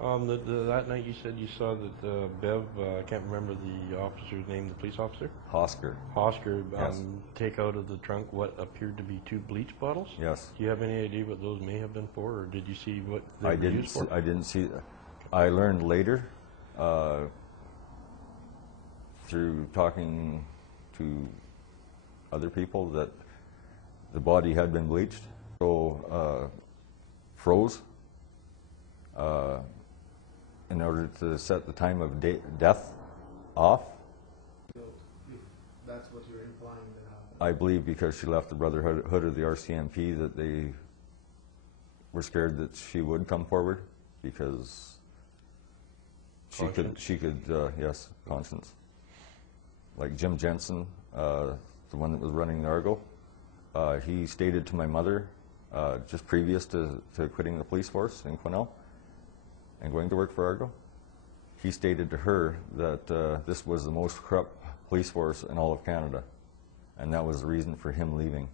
That night you said you saw that Bev, I can't remember the officer's name, the police officer? Hosker. Hosker, Yes. take out of the trunk what appeared to be 2 bleach bottles? Yes. Do you have any idea what those may have been for, or did you see what they were used for? I didn't see. I learned later through talking to other people that the body had been bleached, so froze in order to set the time of death off. So if that's what you're implying that happened. I believe because she left the Brotherhood of the RCMP that they were scared that she would come forward because she could yes, conscience. Like Jim Jensen, the one that was running the Argo, he stated to my mother just previous to quitting the police force in Quesnel and going to work for Argo, he stated to her that this was the most corrupt police force in all of Canada, and that was the reason for him leaving,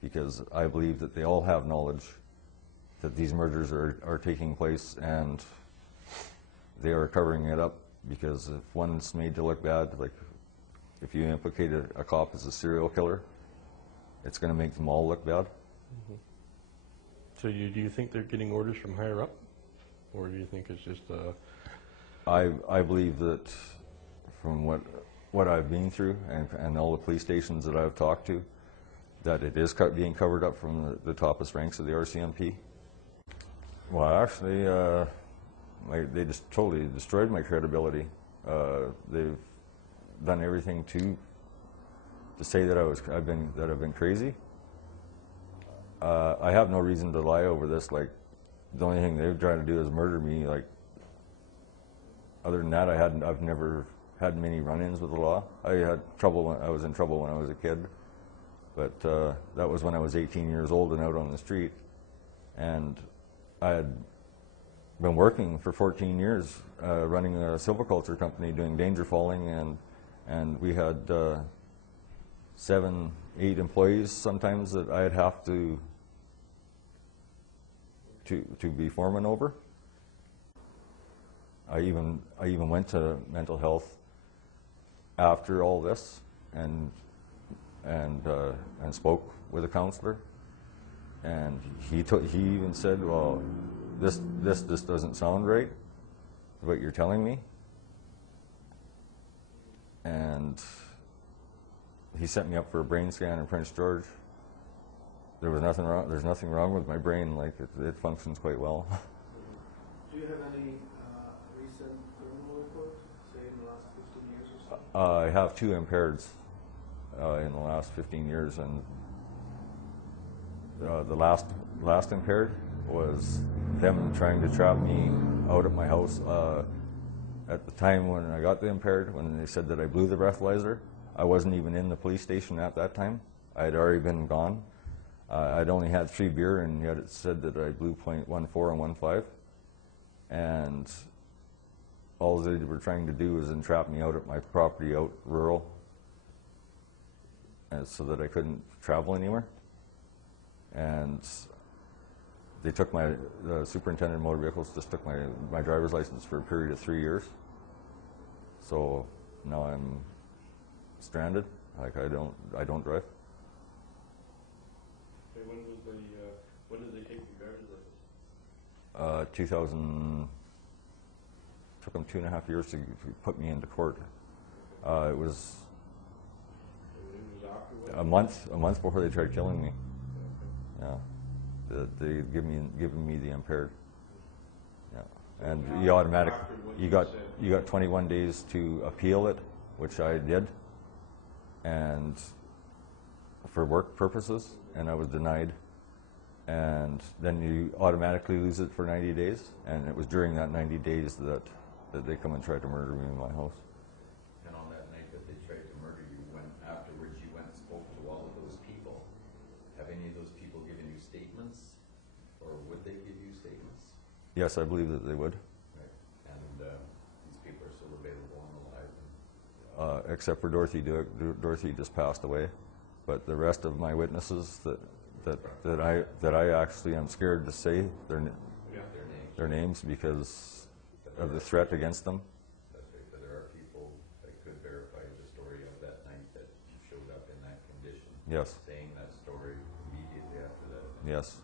because I believe that they all have knowledge that these murders are taking place, and they are covering it up, because if one's made to look bad, like if you implicate a cop as a serial killer, it's going to make them all look bad. Mm-hmm. So do you think they're getting orders from higher up, or do you think it's just I believe that from what I've been through and all the police stations that I've talked to, that it is being covered up from the toppest ranks of the RCMP. Well, actually, they just totally destroyed my credibility. They've done everything to say that I've been crazy. I have no reason to lie over this. Like, the only thing they've tried to do is murder me. Like, other than that, I've never had many run-ins with the law. I had trouble I was in trouble when I was a kid, but that was when I was 18 years old and out on the street. And I had been working for 14 years, running a silviculture company, doing danger falling, and we had 7, 8 employees sometimes that I'd have to be foreman over. I even went to mental health after all this and spoke with a counselor, and he even said, well, this doesn't sound right, what you're telling me. And he set me up for a brain scan in Prince George. There was nothing wrong. There's nothing wrong with my brain. Like, it functions quite well. Do you have any recent criminal reports, say in the last 15 years or so? I have 2 impaireds in the last 15 years, and the last impaired was them trying to trap me out at my house. At the time when I got the impaired, when they said that I blew the breathalyzer, I wasn't even in the police station at that time. I had already been gone. I'd only had 3 beer, and yet it said that I blew .14 and 1.5. And all they were trying to do was entrap me out at my property out rural, and so that I couldn't travel anywhere. And they took the superintendent of motor vehicles just took my driver's license for a period of 3 years. So now I'm stranded. Like, I don't drive. Okay, when did they take your driver's license? 2000. Took them 2.5 years to put me into court. It was a month before they tried killing me. Yeah, they given me the impaired. Yeah, and you got 21 days to appeal it, which I did, and for work purposes, and I was denied. And then you automatically lose it for 90 days, and it was during that 90 days that they come and tried to murder me in my house. And on that night that they tried to murder you, afterwards you went and spoke to all of those people. Have any of those people given you statements, or would they give you statements? Yes, I believe that they would. Right. And these people are still available and alive? Except for Dorothy. Dorothy just passed away, but the rest of my witnesses that I actually am scared to say their names, because of the threat against them. That's right, but there are people that could verify the story of that night that you showed up in that condition. Yes. Saying that story immediately after that event. Yes.